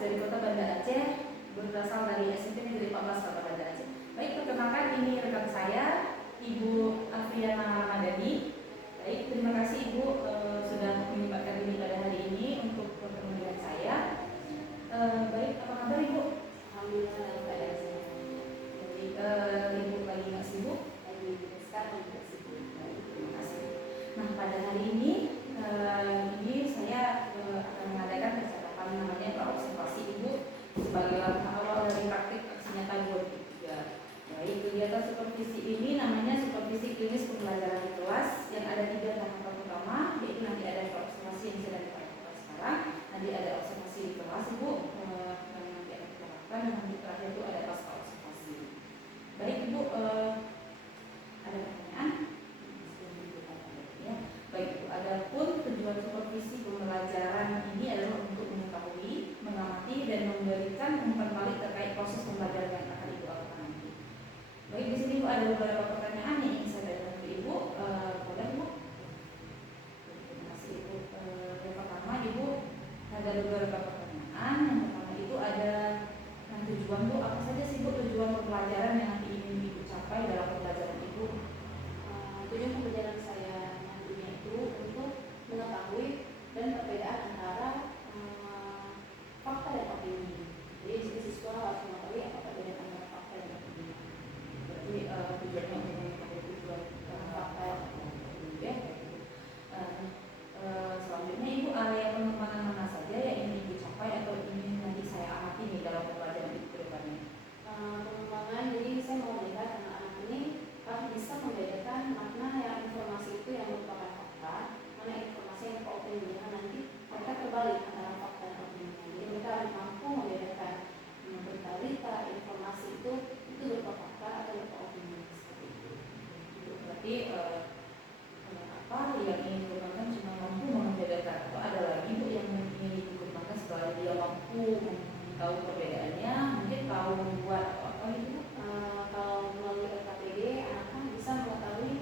dari Kota Banda Aceh, berasal dari SMP Negeri 14 Kota Banda Aceh. Baik, perkenalkan ini rekan saya, Ibu Afriana Ramadhani. Baik, terima kasih Ibu sudah menyempatkan diri pada hari ini untuk bertemu dengan saya. Baik, apa kabar Ibu? Alhamdulillah dalam keadaan sehat. Baik, Ibu lagi nggak sibuk? Lagi sekarang tidak sibuk. Baik, terima kasih. Nah, pada hari ini saya akan mengadakan percakapan namanya praobservasi Ibu sebagai langkah awal dari praktik aksi nyata 2003. Baik, kegiatan supervisi ini namanya supervisi klinis pembelajaran di kelas yang ada 3 tahapan utama, yaitu nanti ada praobservasi yang sedang kita lakukan sekarang, nanti ada observasi di kelas Ibu, yang nanti akan kita lakukan, dan nanti terakhir itu ada pasca observasi. Baik Ibu, ada pertanyaan? Ya. Baik Ibu, adapun tujuan supervisi pembelajaran ini adalah untuk mengetahui, mengamati, dan memberikan umpan balik terkait proses pembelajaran yang akan Ibu lakukan nanti. Baik, di sini Ibu ada beberapa pertanyaan yang ingin saya tanyakan ke Ibu. Boleh Ibu? Terima kasih Ibu. Yang pertama Ibu ada beberapa pertanyaan. Yang pertama itu ada tujuan Bu, apa saja sih Bu tujuan pembelajaran yang nanti ingin Ibu capai dalam pembelajaran Ibu? Tujuan pembelajaran saya nantinya itu untuk mengetahui dan perbedaan antara fakta dan opini. Jadi di sini siswa harus mengetahui apa perbedaan antara fakta dan opini. Berarti tujuannya untuk mengetahui tujuan fakta dan opini ya. Selanjutnya Ibu, area pengembangan mana saja yang ingin Ibu capai atau ingin nanti saya amati nih dalam pembelajaran Ibu ke depannya? Pengembangan, jadi saya mau melihat anak-anak ini harus bisa membedakan mana yang informasi itu yang merupakan fakta, mana informasi yang opini, karena nanti mereka terbalik antara fakta dan opini. Jadi mereka harus mampu membedakan berita-berita, informasi itu berupa fakta atau berupa opini. Seperti itu. Berarti apa yang ingin dikembangkan cuma mampu membedakan, atau ada lagi Bu yang ingin dikembangkan setelah dia mampu tahu perbedaannya, mungkin tahu membuat apa itu? Kalau melalui LKPD, anak-anak bisa mengetahui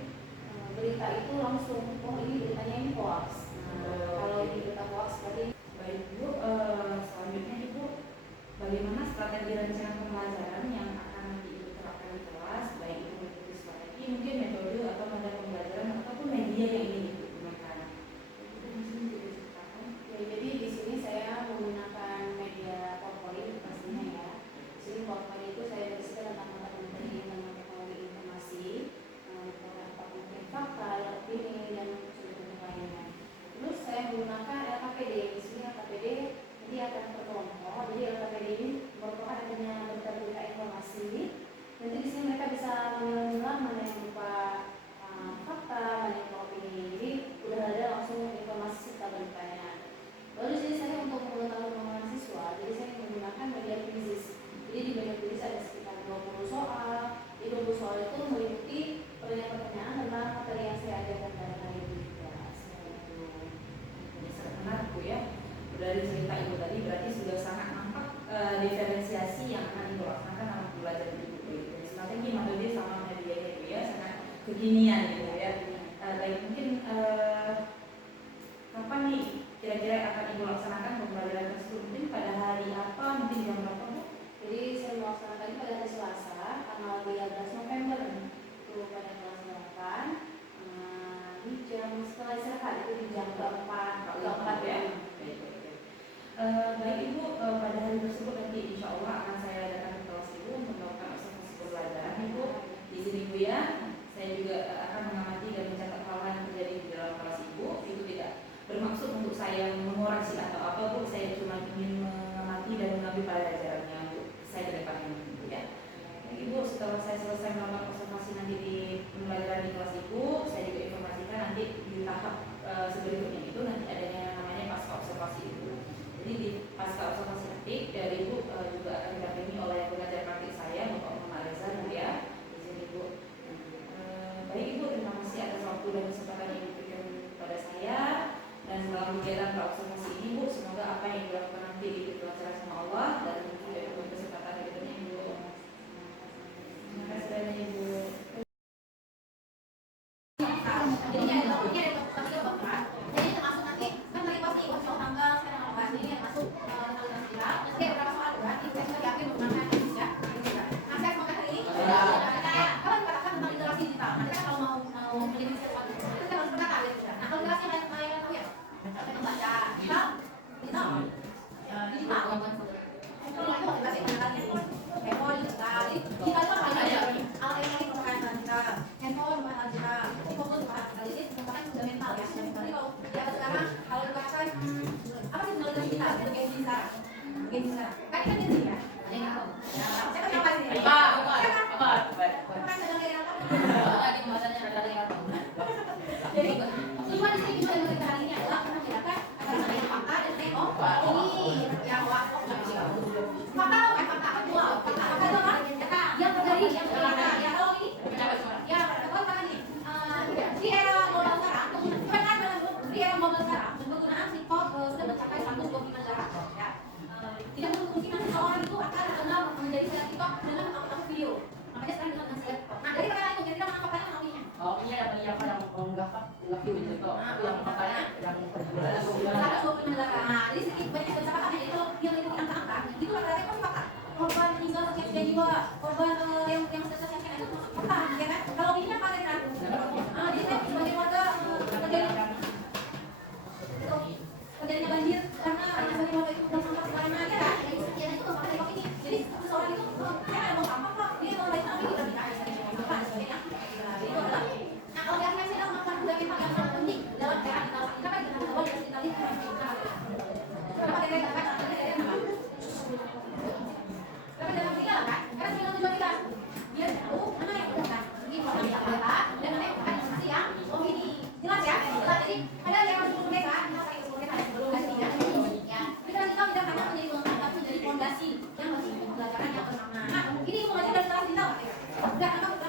berita itu langsung, oh ini beritanya ini hoax. Kalau ini berita hoax, berarti baik Bu. Selanjutnya Ibu, bagaimana strategi rencana pembelajaran yang akan nanti Ibu terapkan di kelas, baik itu mengikuti strategi, mungkin metode atau mada pembelajaran ataupun media yang ingin Ibu gunakan. ya, jadi di sini saya menggunakan media PowerPoint pastinya ya. Di sini PowerPoint itu saya berisikan tentang mata penelitian tentang teknologi informasi, tentang penelitian fakta, opini, dan contoh-contoh lainnya. Terus saya menggunakan LKPD. Di sini LKPD nanti akan berkelompok. Jadi LKPD ini merupakan adanya berita-berita informasi. Nanti di sini mereka bisa memilah mana yang berupa fakta, mana yang berupa opini. Jadi udah ada langsung informasi serta beritanya. Lalu di sini saya untuk mengetahui pengalaman siswa, jadi saya menggunakan media quizzes. Jadi di media quizzes ada sekitar 20 soal. Di 20 soal itu meliputi pertanyaan-pertanyaan tentang materi yang saya ajarkan pada hari ini. Ini sangat menarik Bu ya. Dari cerita Ibu tadi berarti sudah sangat nampak diferensiasi yang akan Ibu laksanakan dalam pembelajaran Ibu. Dari strategi, metode sama medianya itu ya, sangat kekinian gitu ya. Baik, mungkin kapan nih kira-kira akan Ibu laksanakan pembelajaran tersebut? Mungkin pada hari apa, mungkin jam berapa Bu? Jadi saya melaksanakan pada hari Selasa, tanggal 13 November itu pada kelas 8 di jam setelah istirahat, itu di jam keempat ya. Baik Ibu, pada hari tersebut nanti insya Allah akan saya datang ke kelas Ibu untuk melakukan observasi pembelajaran Ibu di sini Bu ya. Saya juga akan mengamati dan mencatat hal yang terjadi di dalam kelas Ibu. Itu tidak bermaksud untuk saya mengoreksi atau apa Bu, saya cuma ingin mengamati dan mengambil pelajarannya untuk saya ke depannya Bu ya. Baik Ibu, setelah saya selesai melakukan observasi nanti di pembelajaran di kelas Ibu, saya juga informasikan nanti di tahap seberikutnya itu nanti adanya namanya pasca observasi Ibu. Jadi di pasca observasi nanti dari Ibu juga akan didampingi oleh pengajar praktik saya Bapak Muhammad Reza Bu ya. Di sini Bu. Baik Ibu, terima kasih atas waktu dan kesempatan yang diberikan kepada saya. Dan dalam kegiatan praobservasi ini Bu, semoga apa yang dilakukan nanti dilancarkan sama Allah dan juga dengan kesempatan berikutnya Ibu. Terima kasih banyak Ibu. Jadi ada 2015 sekarang penggunaan TikTok sudah mencapai 125 negara. Ya. Tidak menutup kemungkinan seseorang itu akan terkenal menjadi seleb TikTok dengan akun video. Makanya sekarang dengan seleb TikTok. Nah, dari perkara itu kira-kira mana pertanyaan nantinya? Oh iya yang mengunggah video itu, yang makanya yang 125 negara. Nah, jadi sedikit banyak pencapaian. Jadi kalau dia mengikuti angka-angka, itu rata-rata pasti fakta. Korban meninggal sekian jiwa, korban yang sekian itu fakta, ya kan? Kalau ini apa kan? Jadi saya sebagai warga terjadinya banjir karena sebagai warga itu sudah sampah segalanya, ya kan? Ya itu makanya kok ini. Jadi seseorang itu saya nggak mau sampah kok, dia mau baik tapi kita tidak bisa sampah sebagainya. Itu adalah. Nah kalau dari saya melakukan fundamental yang sangat penting dalam cara kita lakukan kan kita bahwa dari kita lihat berapa dari kita kan berapa dalam tiga kan? Karena tinggal tujuan kita biar tahu mana yang udah kan. Ini kalau kita baca dan mana yang bukan informasi yang oh ini jelas ya. Jelas jadi ada yang harus mereka sebelum kasih tidak ya. Kita hanya menjadi pengetahuan tapi menjadi fondasi yang masih pembelajaran yang bersama. Nah ini mau belajar dari kelas kita udah kan udah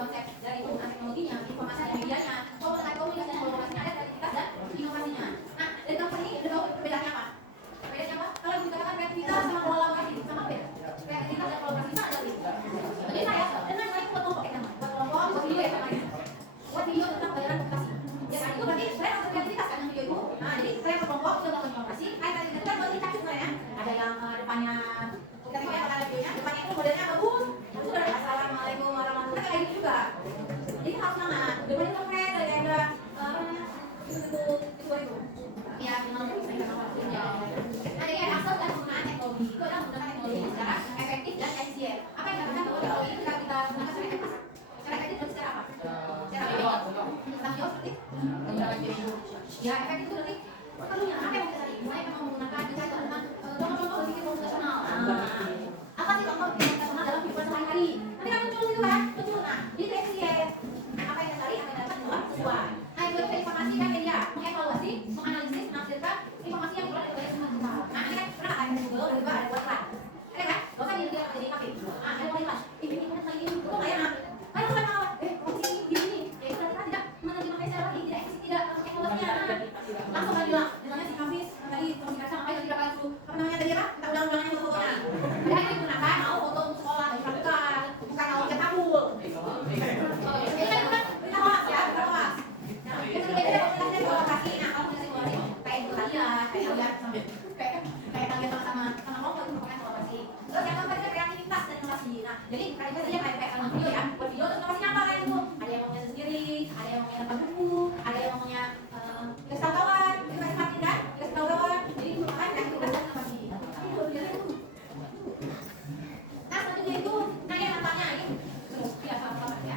konsep dari penggunaan teknologinya, informasi dan medianya, komunikasi dan kolaborasinya ada kreativitas dan inovasinya. Nah, dari konsep ini ada perbedaannya apa? Perbedaannya apa? Kalau dikatakan kreativitas sama kolaborasi sama beda. Kreativitas dan kolaborasi sama ada beda. Jadi saya buat kelompok ya, buat kelompok, buat video ya namanya. Buat video tentang bayaran komunikasi. Ya kan itu berarti saya harus kreativitas kan video itu. Nah, jadi saya berkelompok itu untuk inovasi. Kreativitas kan buat dikasih sebenarnya. Ada yang depannya kita lihat ada videonya, depannya itu modelnya bagus. Itu udah assalamualaikum warahmatullahi wabarakatuh kayak gitu juga. Jadi harus semangat. Depannya keren dari ada itu. Ya, memang bisa kita maksudnya. Nah, jadi asal dan penggunaan teknologi itu adalah menggunakan teknologi secara efektif dan efisien. Apa yang dikatakan bahwa teknologi itu kita gunakan secara efektif? Secara efektif berarti secara apa? Secara apa? Tentang jauh seperti? Ya, efektif itu berarti perlunya apa yang kita cari? Saya memang menggunakan misalnya tentang contoh-contoh berpikir profesional. Apa sih contoh berpikir profesional dalam kehidupan sehari-hari? Nanti kan muncul gitu kan? Muncul. Nah, jadi efisien. Apa yang kita cari, apa yang dapat semua sesuai. Nah, itu juga informasi kan media, mengevaluasi, menganalisis, menafsirkan informasi yang diperoleh dari semua kita. Nah, ini kan pernah ada Google, juga ada WhatsApp. Ada kan? Gak usah dilihat jadi kafe. Nah, ada WhatsApp. Ini lagi ini, itu nggak enak. Ayo kita mau, gini. Ya itu kita tidak menerima secara lagi, tidak efisien, tidak evaluasinya. Langsung kan bilang, misalnya si Hafiz tadi komunikasi sama tidak langsung. Apa namanya tadi apa? Kita ulang-ulangnya foto-fotonya. Ada yang digunakan mau foto untuk sekolah, bukan mau cetak tabul. Ini kan kita hoax ya, kita hoax. Nah, itu beda komunikasi kolaborasi. Nah, kalau komunikasi kolaborasi kayak kalian sambil kayak kalian sama kelompok itu bukan kolaborasi. Terus yang keempat itu kreativitas dan inovasi. Nah, jadi kreativitas aja kayak sama video ya. Buat video terus inovasinya apa kalian tuh? Ada yang maunya sendiri, ada yang maunya dapat buku, ada yang maunya kasih tahu kawan, kasih tahu kan, kasih tahu kawan. Jadi itu kan kreativitas dan inovasi. Tapi dua biasanya itu. Nah, selanjutnya itu nanya manfaatnya ini. Ya, sama-sama ya.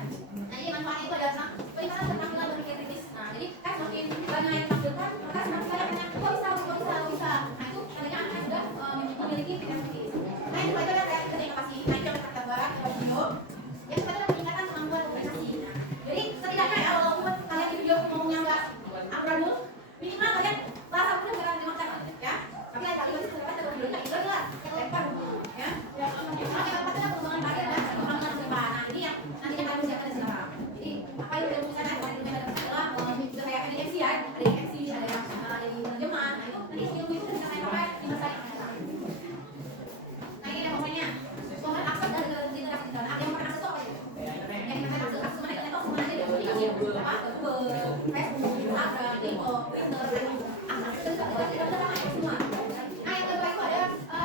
Nah, ini manfaatnya itu adalah peningkatan keterampilan berpikir kritis. Nah, jadi kan semakin banyak yang tampilkan, maka semakin banyak yang kok bisa. Nah, itu artinya anak sudah memiliki pikiran kritis. Nah, itu ada kreativitas dan inovasi. Nah, itu kita gambar video. Yang kedua adalah peningkatan kemampuan komunikasi. Nah, jadi setidaknya ya, walaupun kalian di video ngomongnya nggak amburadul, minimal kalian bahasa pun nggak terima cara, ya. Tapi ada kalimat sebenarnya terus dulu, itu adalah yang lempar dulu, ya. Yang keempat adalah pengembangan karir dan pengembangan masa depan. Nah, ini yang nantinya kalian siapkan di sekarang. Jadi apa yang kalian bisa nanti adalah juga kayak ada MC ya, ada MC, ada yang terjemahan. Nah, itu nanti ilmu itu bisa kalian pakai di masa yang akan datang. Nah, ini ada pokoknya. Soal akses dan generasi digital. Ada yang pakai akses apa itu? Yang kita pakai akses mana? Kita tahu semuanya ada aplikasi apa? Google, Facebook, Instagram, TikTok, Twitter, akses itu ada semua. Nah, yang kedua itu ada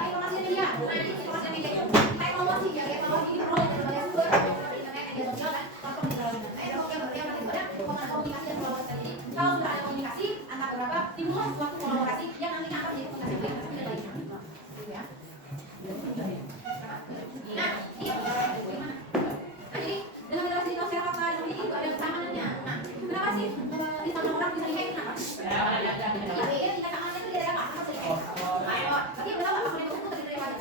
informasi media. Nah, ini informasi media itu teknologi ya, teknologi ini perlu dari berbagai sumber, internet, media sosial dan platform digital. Nah, yang ketiga ada komunikasi dan kolaborasi. Jadi, kalau sudah ada komunikasi antara beberapa, timbul suatu kolaborasi yang nantinya akan menjadi komunikasi baik dan lainnya. Gitu ya. Nah, ini gimana? Nah, jadi dengan generasi digital secara apa? Jadi itu ada kesamanannya. Nah, kenapa sih di sama orang bisa dihack? Kenapa? Ya, kita sama itu dari apa? Apa sih? Ayo, berarti berapa? Apa itu tadi dari mana?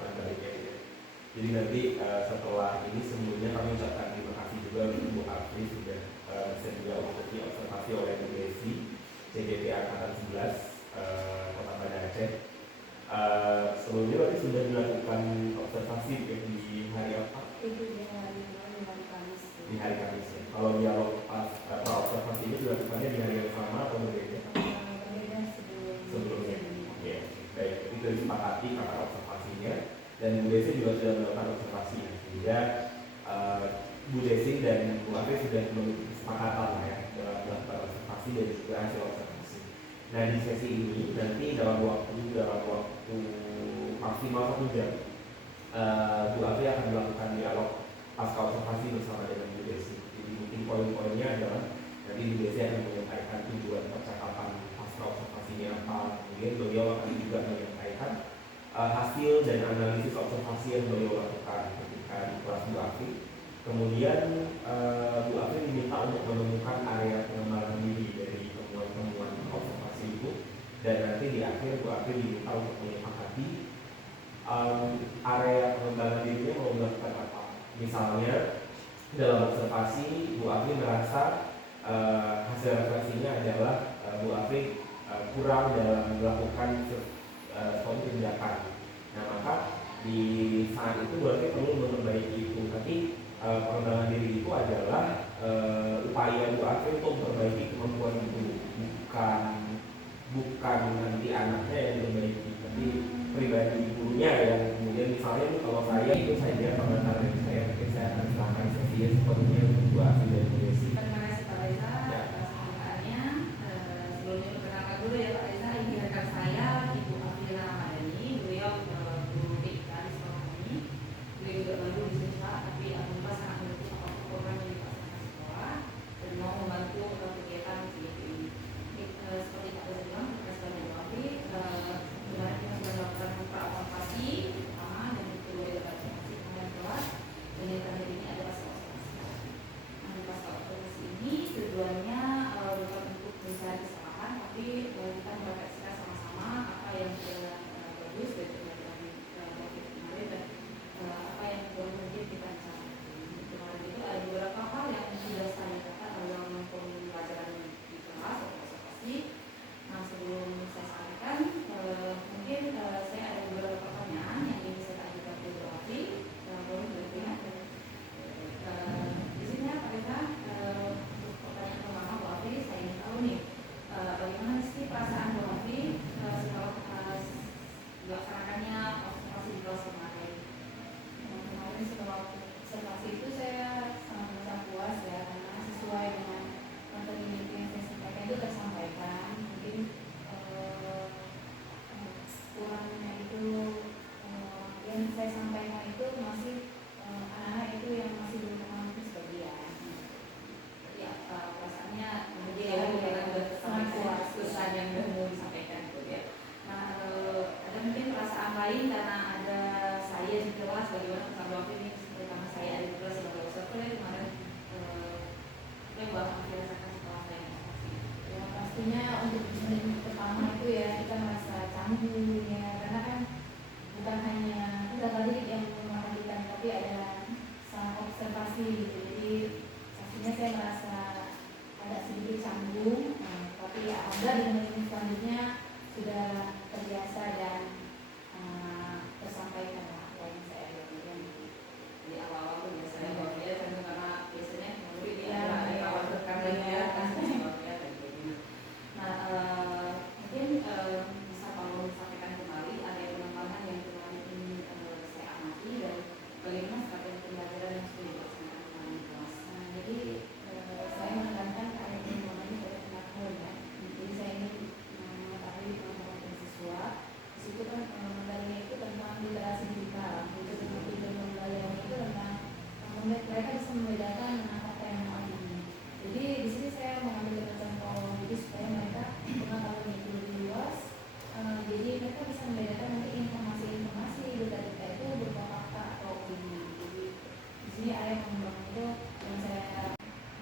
pertemuan baliknya gitu. Jadi nanti setelah ini sebelumnya kami ucapkan terima kasih juga untuk Bu Afri sudah bersedia untuk diobservasi oleh Bu Desi CGP Angkatan 11 Kota Banda Aceh. Sebelumnya berarti sudah dilakukan observasi di hari apa? Itu di hari Kamis. Di hari Kamis ya. Kalau dialog pas observasi ini dilakukannya di hari yang sama atau berbeda? Berbeda Sebelumnya. Ya, baik. Itu disepakati kakak observasinya dan Bu Desi juga sudah melakukan observasi sehingga Bu Desi dan Bu Afri sudah memiliki kesepakatan lah ya dalam melakukan observasi dan juga hasil observasi. Nah di sesi ini nanti dalam waktu maksimal 1 jam Bu Afri akan melakukan dialog pasca observasi bersama dengan Bu Desi. Jadi mungkin poin-poinnya adalah nanti Bu Desi akan menyampaikan tujuan percakapan pasca observasinya apa, kemudian beliau akan juga menyampaikan hasil dan analisis observasi yang beliau lakukan ketika di kelas Bu Afri. Kemudian Bu Afri diminta untuk menemukan area pengembangan diri dari temuan-temuan observasi itu, dan nanti di akhir Bu Afri diminta untuk menyepakati area pengembangan dirinya mau melakukan apa. Misalnya dalam observasi Bu Afri merasa hasil refleksinya adalah Bu Afri kurang dalam melakukan suatu tindakan. Nah maka di saat itu berarti perlu memperbaiki itu. Tapi pengembangan diri itu adalah upaya Bu Afri untuk memperbaiki kemampuan guru, bukan nanti anaknya yang diperbaiki, tapi pribadi gurunya yang kemudian misalnya kalau saya itu saja komentar dari saya, mungkin saya akan silahkan sesi sepenuhnya untuk Bu Afri dan Bu Desi. Terima kasih Pak Reza atas pembukaannya. Sebelumnya perkenalkan dulu ya Pak Reza, ini rekan saya Ibu Afira Ramadhani. Beliau guru TK di sekolah kami. Beliau juga baru di siswa, tapi alhamdulillah sangat mendukung apapun program yang dilaksanakan di sekolah dan mau membantu kegiatan CGP ini. Seperti Pak Reza bilang, terkait dengan Bu Afri, sebenarnya kita sudah melakukan pra-observasi pertama dan kedua juga observasi kemarin kelas, dan yang terakhir ini adalah pasca observasi ini tujuannya bukan untuk mencari kesalahan, tapi kita merefleksikan sama-sama apa yang sudah bagus dari pembelajaran COVID kemarin dan apa yang perlu mungkin kita cari. Kemarin itu ada beberapa hal yang sudah saya katakan dalam pembelajaran di kelas observasi. Nah sebelum saya sampaikan, mungkin saya ada beberapa pertanyaan yang ingin saya ajukan ke Bu Afri. Boleh bertanya? Di sini Pak Reza, untuk pertanyaan pertama Bu Afri, saya ingin tahu nih, bagaimana sih perasaan Bu Afri setelah dilaksanakannya observasi di kelas kemarin? Kemarin setelah observasi itu saya sangat merasa puas ya, karena sesuai dengan materi yang saya sampaikan itu tersampaikan. Mungkin kurangnya itu yang saya sampaikan itu masih anak-anak itu yang masih belum mengerti sebagian. Ya, perasaannya Iya, dengan sangat puas. pesan yang sudah mau disampaikan gitu ya. Nah, ada mungkin perasaan lain karena ada saya di kelas, bagaimana pesan Bu Afri ini terutama saya ada di kelas sebagai observer ya kemarin, apa yang Bu Afri rasakan setelah saya observasi? Ya pastinya untuk menit pertama itu ya kita merasa canggung ya, karena kan bukan hanya kita tadi yang memperhatikan, tapi ada sangat observasi gitu. Jadi pastinya saya merasa ada sedikit canggung, tapi alhamdulillah di menit selanjutnya sudah terbiasa dan tersampaikan lah apa yang saya lakukan. Di awal-awal tuh biasanya Bu Afri kan karena biasanya murid di Ya, awal berkarya ya kan Nah, mungkin bisa kalau disampaikan kembali area pengembangan yang kemarin ini saya amati dan bagaimana strategi pembelajaran yang sudah dilaksanakan kemarin di kelas. Nah, jadi saya menekankan area pengembangan ini pada pengakuan ya. Jadi saya ingin mengetahui pengetahuan siswa. Di situ kan materinya itu tentang literasi digital. Itu tentang pembelajaran itu tentang mereka bisa membedakan mana kata yang mau ini. Jadi di sini saya mengambil contoh jadi supaya mereka pengetahuan itu lebih luas. Jadi mereka bisa membedakan nanti informasi berita itu berupa fakta atau opini. Jadi di sini area pengembangan itu yang saya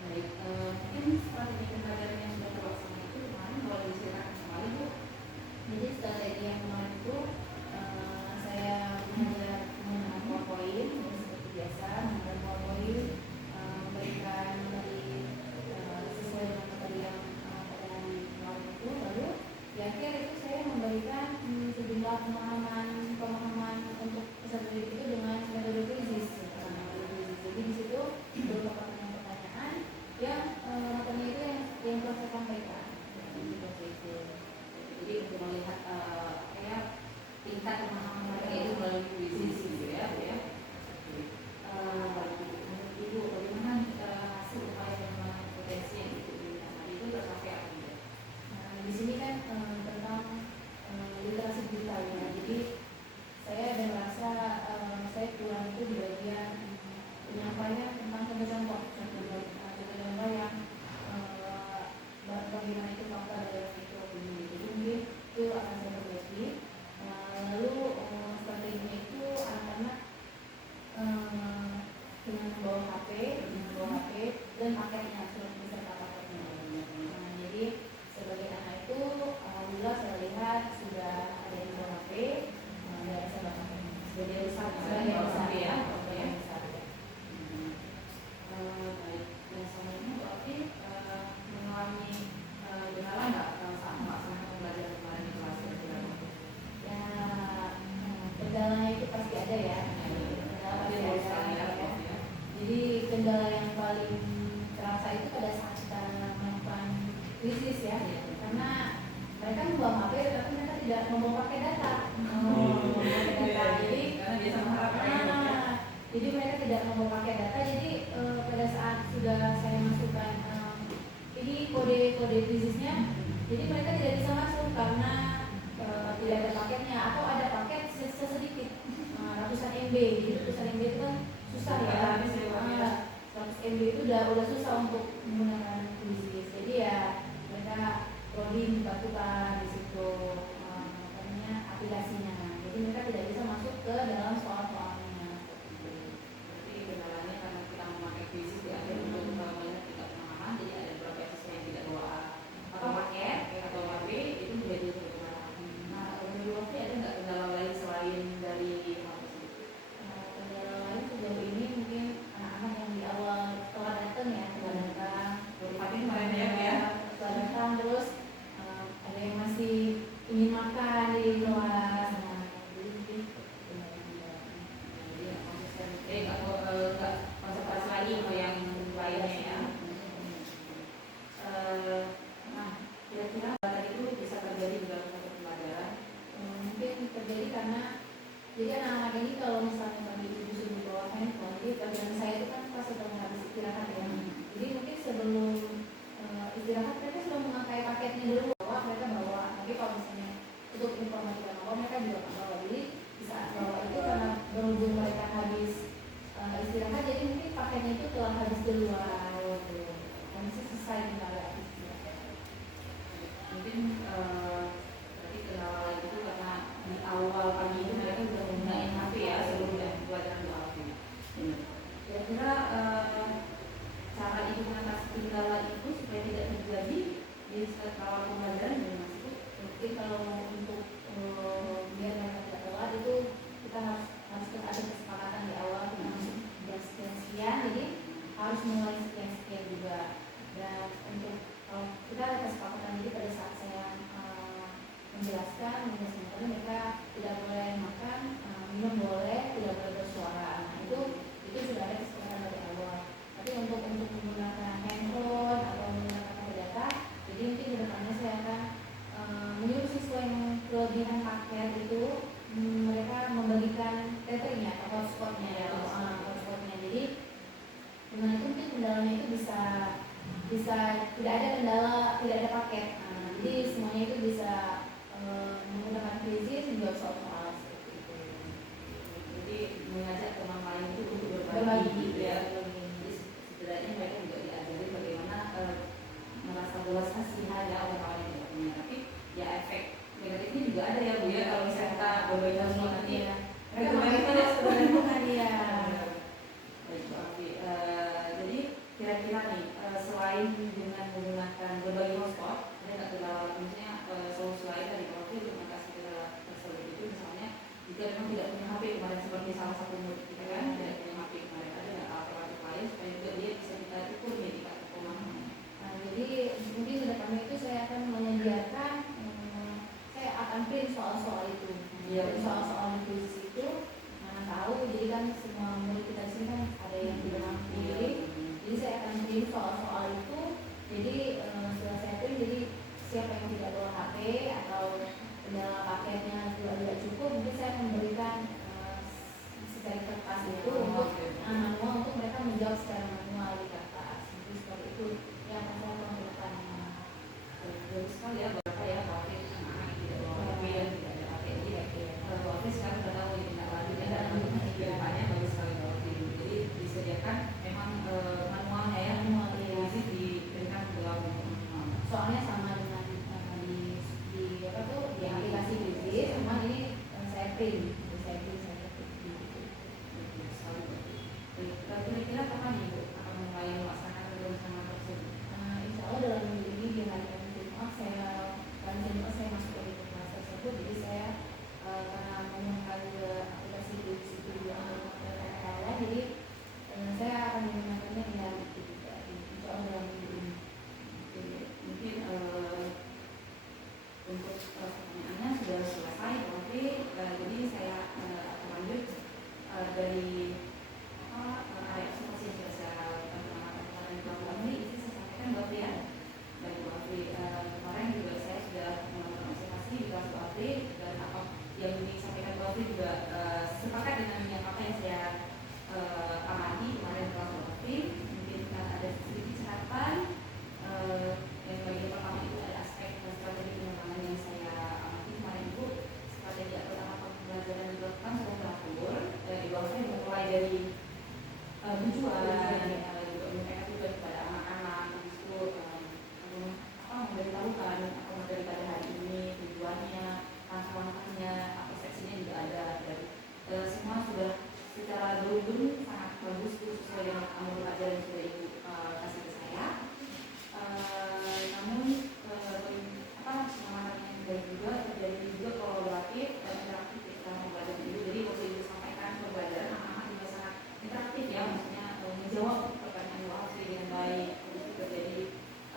Baik, mungkin strategi pembelajaran yang sudah terlaksana itu kemarin boleh diceritakan kembali Bu. jadi strategi yang kemarin itu saya mengajar penyampaian tentang contoh-contoh contoh-contoh yang bagaimana itu fakta dalam ekonomi. Jadi mungkin itu akan saya perbaiki. Lalu strateginya itu anak-anak dengan membawa HP dan paketnya, surat beserta paketnya. Nah, jadi sebagai anak itu alhamdulillah saya lihat sudah ada yang bawa HP, dan saya pakai sebagai besar ya. Baik, dan selanjutnya berarti mengalami kendala nggak saat melaksanakan pembelajaran kemarin di kelas Ya, kendalanya itu pasti ada ya. Kendala pasti ada. Jadi kendala yang paling terasa itu pada saat kita melakukan krisis ya, karena mereka membawa HP tapi mereka tidak membawa pakai data. Jadi mereka tidak membawa pakai data. Jadi pada saat sudah saya masukkan ini kode krisisnya, jadi mereka tidak bisa masuk karena tidak ada paketnya atau ada paket sesedikit ratusan MB. Jadi ratusan MB itu kan susah ya. 100 MB itu udah susah untuk menggunakan krisis. Jadi ya mereka loading buka di situ aplikasinya. Jadi mereka tidak bisa masuk ke dalam soal-soalnya. Berarti kendalanya karena kita memakai krisis di akhir untuk banyak tidak pemahaman, jadi ada beberapa siswa yang tidak bawa atau paket atau HP itu menjadi kekurangan. Nah, menurut Wafi ada nggak kendala lain selain dari hal tersebut? Kendala lain sejauh ini mungkin anak-anak yang di awal telah datang ya, Tapi kemarin ya. telah datang terus ada yang masih ingin makan di kelas. Nah, jadi mungkin Jadi konsisten, nggak konsentrasi lagi ke yang lainnya ya. Nah, kira-kira tadi itu bisa terjadi di dalam satu pembelajaran. mungkin terjadi karena jadi anak-anak ini kalau misalnya kami disuruh di bawah handphone, jadi pelajaran saya itu kan pas sudah habis istirahat ya. Jadi mungkin sebelum istirahat mereka sudah memakai paketnya dulu, mereka bawa. Tapi kalau misalnya untuk informatika bawa mereka juga nggak bawa. Jadi di saat bawa itu karena berhubung mereka habis istirahat, jadi mungkin paketnya itu telah habis duluan. Dan itu selesai kendala istirahat. Mungkin berarti kendala lain itu karena di awal pagi itu mereka sudah menggunakan HP ya sebelum pelajaran di HP. Kira-kira cara ibu mengatasi kendala itu supaya tidak terjadi di saat awal pembelajaran dan masuk. Mungkin kalau untuk biar mereka tidak telat itu kita harus ada kesepakatan di awal kita masuk jam sekian, jadi harus mulai sekian juga. Dan untuk kalau kita ada kesepakatan, jadi pada saat saya menjelaskan tadi mereka tidak boleh makan, minum boleh, tidak boleh bersuara. Nah, itu sudah ada kesepakatan dari awal. Tapi untuk menggunakan handphone atau menggunakan data, jadi mungkin kedepannya saya akan menyuruh siswa yang kelebihan paket itu mereka membagikan tethering atau hotspotnya ya, hotspotnya. Jadi dengan itu mungkin kendalanya itu bisa tidak ada kendala, tidak ada paket. Jadi semuanya itu bisa menggunakan krisis menjawab soal-soal seperti itu. Jadi mengajak teman lain itu untuk Berbagi gitu ya. Jadi setidaknya mereka juga diajari bagaimana merasa belas kasihan ya oleh kawan yang tidak punya. Tapi ya efek negatifnya juga ada ya Bu ya, kalau misalnya kita berbagi semua nanti ya. mereka Mereka terus bergantungan ya. Baik Bu Afi, jadi kira-kira nih selain dengan menggunakan berbagi hotspot, ada nggak kendala misalnya solusi lain dari Bu Afi untuk mengatasi kendala tersebut itu misalnya jika memang tidak punya HP kemarin seperti salah satu murid kita kan tidak punya HP kemarin, ada nggak alternatif lain supaya juga dia bisa kita ukur nih di pemahaman. Nah, jadi mungkin kedepannya itu saya akan menyediakan saya akan print soal-soal itu. Iya. Soal-soal di kuis itu mana tahu, jadi kan semua murid kita di sini kan ada yang tidak mampu sendiri. Jadi saya akan print soal-soal itu. Jadi setelah saya print, jadi siapa yang tidak bawa HP atau kendala paketnya juga tidak cukup, mungkin saya memberikan secari kertas itu untuk manual untuk mereka menjawab secara manual di kertas. Jadi seperti itu yang akan saya lakukan. Bagus sekali ya Bapak ya, Bu Afi anak-anak yang tidak bawa HP dan tidak ada HP. Jadi Bu Afi sekarang sudah tahu tindak lanjut ya dan kedepannya bagus sekali Bu Afi. Jadi disediakan dari area observasi yang sudah saya lakukan kemarin di Papua ini, izin saya sampaikan Mbak Fri ya. Dan Bu Afri kemarin juga saya sudah melakukan observasi di kelas Bu Afri, dan apa yang disampaikan Bu Afri juga sepakat dengan yang apa yang saya amati kemarin di kelas Bu Afri. Mungkin ada sedikit catatan. Yang bagian pertama itu ada aspek strategi pengembangan yang saya amati kemarin itu. Strategi atau tahapan pembelajaran yang dilakukan sudah teratur. Di bawah saya mulai dari tujuan, juga menyampaikan tujuan kepada anak-anak, habis itu memberitahukan apa materi pada hari ini, tujuannya, langkah-langkahnya, apa seksinya juga ada, dan semua sudah secara beruntun sangat bagus sesuai dengan alur ajaran yang sudah Ibu kasih ke saya. Namun pengamatan yang baik juga terjadi juga kolaboratif dan interaktif kita pembelajaran itu. Jadi waktu Ibu sampaikan pembelajaran anak-anak juga sangat interaktif ya, maksudnya menjawab pertanyaan Bu Afri dengan baik. Jadi terjadi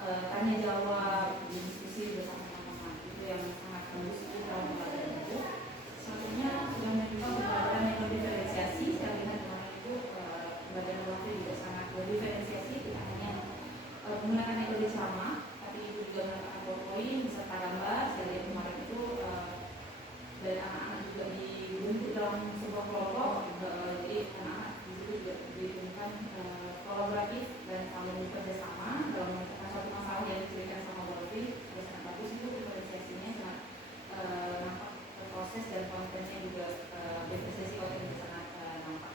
tanya jawab, diskusi bersama teman-teman, itu yang sangat bagus itu dalam pembelajaran itu. Selanjutnya sudah menunjukkan pembelajaran yang berdiferensiasi. Saya lihat kemarin itu pembelajaran Bu Afri juga sangat berdiferensiasi, tidak hanya menggunakan metode sama, tapi itu juga menggunakan PowerPoint beserta gambar. Saya lihat kemarin itu dan anak-anak juga dibentuk dalam sebuah kelompok, jadi anak-anak di situ juga diberikan kolaboratif dan saling bekerja sama dalam menyelesaikan suatu masalah yang diberikan sama Wolfi. Terus sangat bagus itu diferensiasinya, sangat nampak proses dan kontennya juga diferensiasi kontennya sangat nampak.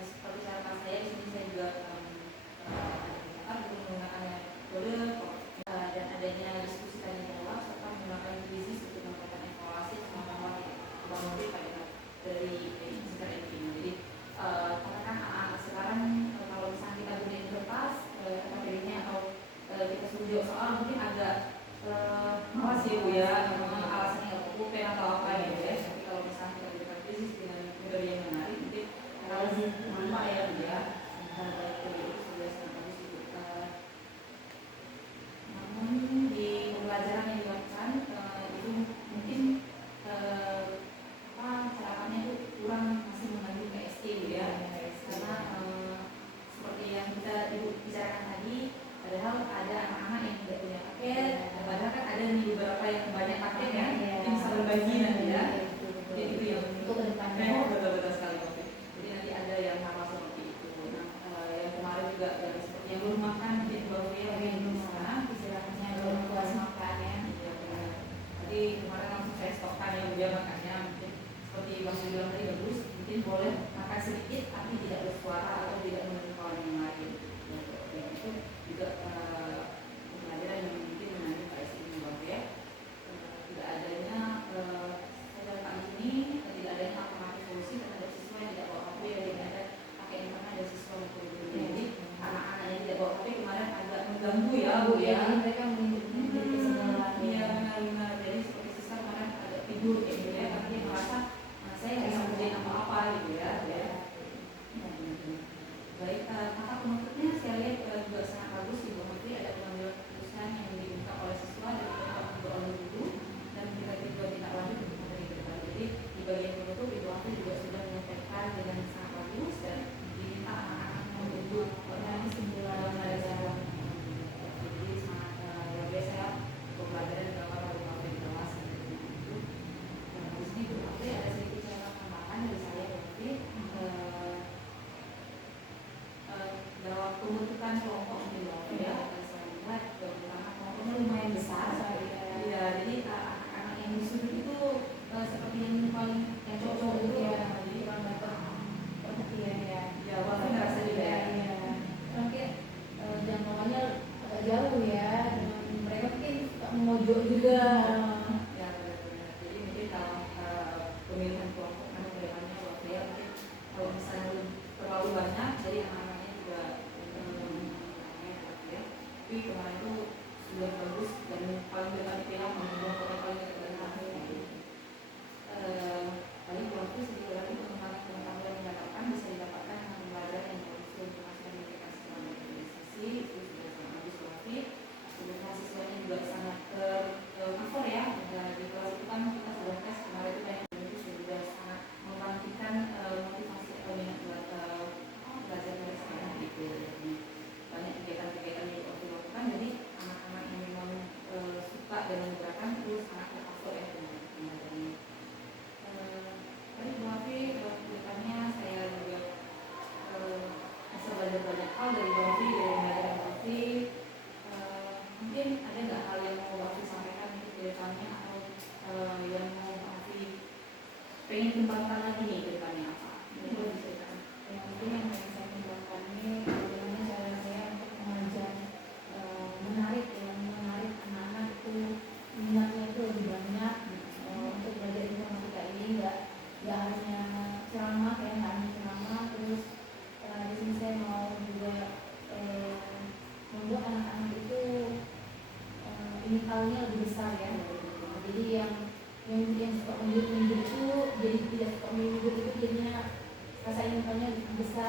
Seperti catatan saya di sini saya juga menggunakan metode dan adanya diskusi tanya jawab serta menggunakan krisis untuk melakukan evaluasi kemampuan bangun dari sekitar ini. Jadi katakan sekarang kalau misalnya kita berikan kertas materinya atau kita suruh jawab soal mungkin agak malas ya Bu ya, memang alasannya nggak pulpen atau apa gitu ya. Tapi kalau misalnya kita berikan krisis dengan metode yang menarik mungkin harus nampak ya Bu ya. Namun di pembelajaran yang dilakukan itu mungkin caratannya itu kurang, masih mengandung PST ya, karena seperti yang kita bicarakan tadi, padahal ada anak-anak yang tidak punya paket, padahal kan ada nih beberapa yang banyak paket ya, yang bisa berbagi nanti ya. Jadi itu yang untuk kedepannya betul-betul sekali. Jadi nanti ada yang hal seperti itu. Nah, yang kemarin juga yang seperti yang belum makan mungkin baru ya belum sana istirahatnya belum puas makan ya. Jadi kemarin langsung saya stopkan ya dia makannya, mungkin seperti Bang bilang tadi bagus, mungkin boleh makan sedikit tapi tidak bersuara atau tidak mendengar kawan yang lain. Dan itu juga pembelajaran yang mungkin mengandung PSI ya. Tidak adanya saya datang ini, tidak adanya alternatif solusi terhadap siswa yang tidak bawa HP, yang tidak ada pakai internet dan siswa yang berguna. Jadi anak-anak yang tidak bawa HP kemarin agak mengganggu ya Bu ya. Mereka menjadi kesalahan. Iya benar-benar. Jadi seperti siswa kemarin agak tidur kayak gitu ya, karena dia merasa saya nggak bisa kerjain apa-apa gitu ya. Baik, kata penutupnya saya lihat juga sangat bagus di Bu Menteri, ada pengambilan keputusan yang diminta oleh siswa dan diminta oleh guru dan kita juga tindak lanjut untuk materi ke depan. Jadi di bagian penutup Ibu Menteri juga sudah menyampaikan dengan sangat bagus dan diminta anak-anak untuk kesimpulan dari saya. Jadi sangat luar biasa ya untuk pelajaran dalam Bu Menteri di kelas. Di sini Bu Menteri ada sedikit catatan tambahan dari saya Bu Menteri. Dalam pembentukan kelompok di bawah ya, saya lihat beberapa kelompoknya lumayan besar. Iya, jadi anak-anak yang di sudut itu seperti yang paling yang cocok itu ya, jadi kurang dapat perhatian ya. Ya, bahkan ngerasa juga ya. Mungkin jangkauannya agak jauh ya, mereka mungkin memojok juga. Ya, benar-benar. Jadi mungkin dalam pemilihan kelompok kedepannya waktu ya, mungkin kalau misalnya terlalu banyak, jadi anak-anaknya juga tapi kemarin itu sudah bagus dan paling dekat dibilang membuat orang paling dekat dengan kami. Paling waktu sedikit lagi pengetahuan yang didapatkan bisa didapatkan dengan pembelajaran yang bagus untuk menghasilkan mereka selama organisasi itu sudah sangat bagus waktu. Kemudian siswanya juga sangat tercover ya. Di kelas itu kan kita sudah tes kemarin itu yang itu sudah sangat membangkitkan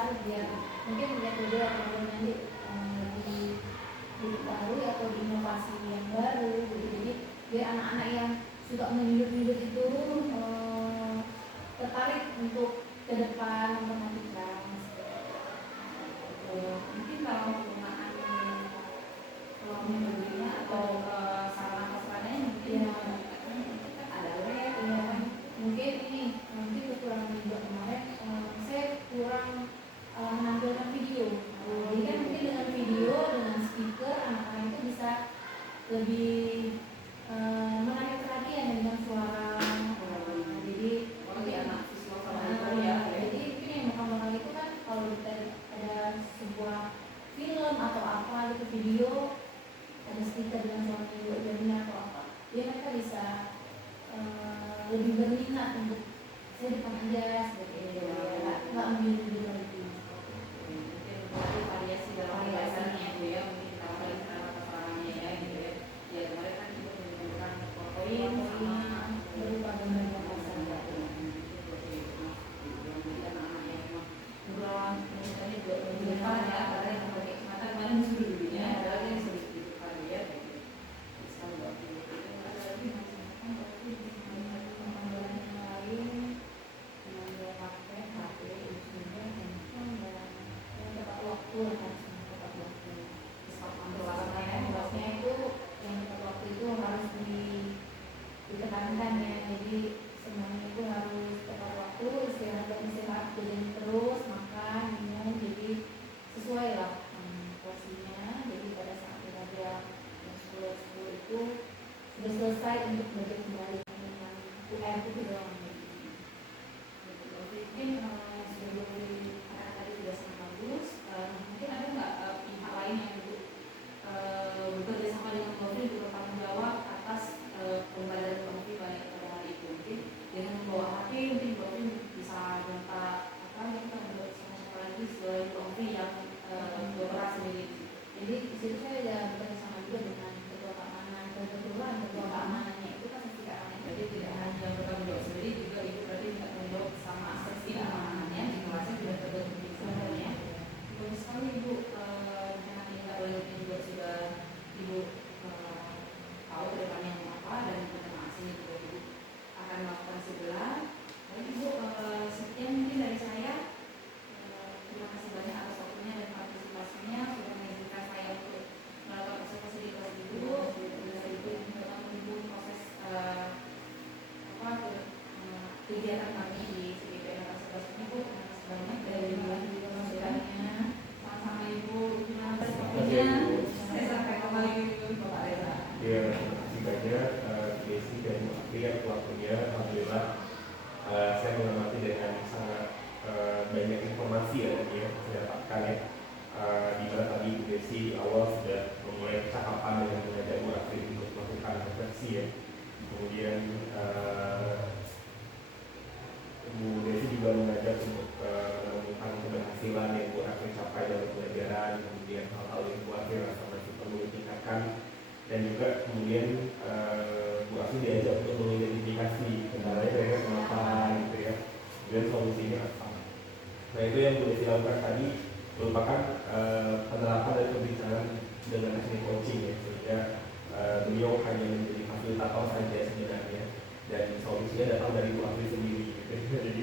besar biar mungkin metode atau nanti lebih baru atau inovasi yang baru gitu. Jadi biar anak-anak yang suka menyudut-nyudut itu tertarik untuk ke depan matematika. Mungkin kalau penggunaan kalau metodenya atau sarana-sarananya mungkin kan ada web Ya, mungkin ini kekurangan juga kemarin saya kurang menampilkan video. Jadi kan mungkin dengan video, dengan speaker anak-anak itu bisa lebih menarik perhatian dengan suara. Jadi anak visual sama itu ya. jadi mungkin yang bakal itu kan kalau kita ada sebuah film atau apa gitu video ada speaker dengan suara video jadinya atau apa, dia mereka bisa lebih berminat untuk saya depan aja seperti itu ya, nggak memilih lagi. Mungkin berarti variasi dalam pembahasannya itu ya, mungkin kita balik ke sarana-sarananya ya gitu ya. Ya kemarin kan juga menggunakan PowerPoint sama berupa gambar pasar. Misalnya juga pendidikan ya, karena yang pakai kesempatan kemarin musuh dulunya, ada lagi yang sulit dibuka ya. Bisa buat ditekankan ya, jadi semuanya itu harus tepat waktu, istirahat jalan terus, makan, minum, jadi sesuai lah porsinya. Jadi pada saat kita jam 10 itu sudah selesai untuk belajar kembali dengan UM itu doang. mungkin sebelum anak tadi sudah sangat bagus, mungkin ada nggak pihak lain yang bekerja sama dengan Gofri untuk bertanggung jawab atas pembelajaran Gofri pada hari itu. Mungkin dengan membawa hati, mungkin Gofri bisa minta apa kita buat sama lagi selain Gofri yang beroperasi sendiri. Jadi di situ saya ada bekerja sama juga dengan ketua keamanan, kebetulan ketua keamanannya itu kan sisi keamanan. Jadi tidak hanya bertanggung jawab sendiri, juga ibu berarti tidak tanggung jawab sama aspek keamanannya di kelasnya sudah terbentuk sebenarnya. Bagus sekali ibu, rencana ini nggak boleh juga sudah ibu tahu ke depannya mau apa, dan rencana aksinya juga ibu akan melakukan segera. Baik ibu, sekian mungkin dari saya. Terima kasih banyak atas waktunya dan partisipasinya, sudah mengizinkan saya untuk melakukan observasi di kelas ibu. Dari ibu juga menunggu proses kegiatan kami di CPPN Observasi ini bu. Terima kasih banyak dari masukannya. Sama-sama ibu. Terima kasih waktunya. Saya sampai kembali ke Bapak Reza. Ya, terima kasih banyak Desi dan Apriya waktunya. Alhamdulillah saya mengamati dengan sangat banyak informasi ya tadi ya saya dapatkan ya. Di mana tadi Bu Desi di awal sudah memulai percakapan dengan mengajak Bu Afri untuk melakukan refleksi ya. Kemudian Bu Desi juga mengajak untuk menemukan keberhasilan yang Bu Afri capai dalam pelajaran, kemudian hal-hal yang Bu Afri rasa masih perlu ditingkatkan, dan juga kemudian Bu Afri diajak untuk mengidentifikasi kendalanya mereka kenapa gitu ya, dan solusinya apa. Nah itu yang Bu Desi lakukan tadi merupakan penerapan dari perbincangan dengan teknik coaching ya, sehingga beliau hanya menjadi fasilitator saja sebenarnya, dan solusinya datang dari Bu Afri sendiri gitu. Jadi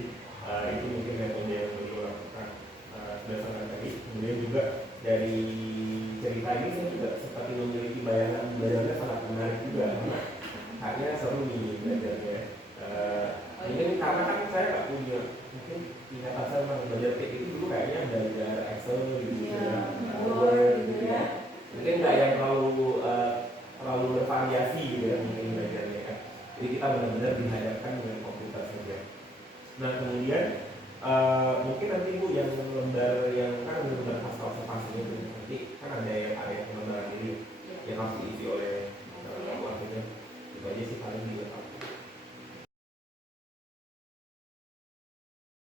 itu mungkin metode yang beliau lakukan berdasarkan tadi. Kemudian juga dari cerita ini saya juga seperti memiliki bayangannya sangat menarik juga, karena kayaknya seru nih belajarnya. Mungkin karena kan saya nggak punya, mungkin ingatan saya tentang belajar teknik itu dulu kayaknya belajar Excel gitu ya.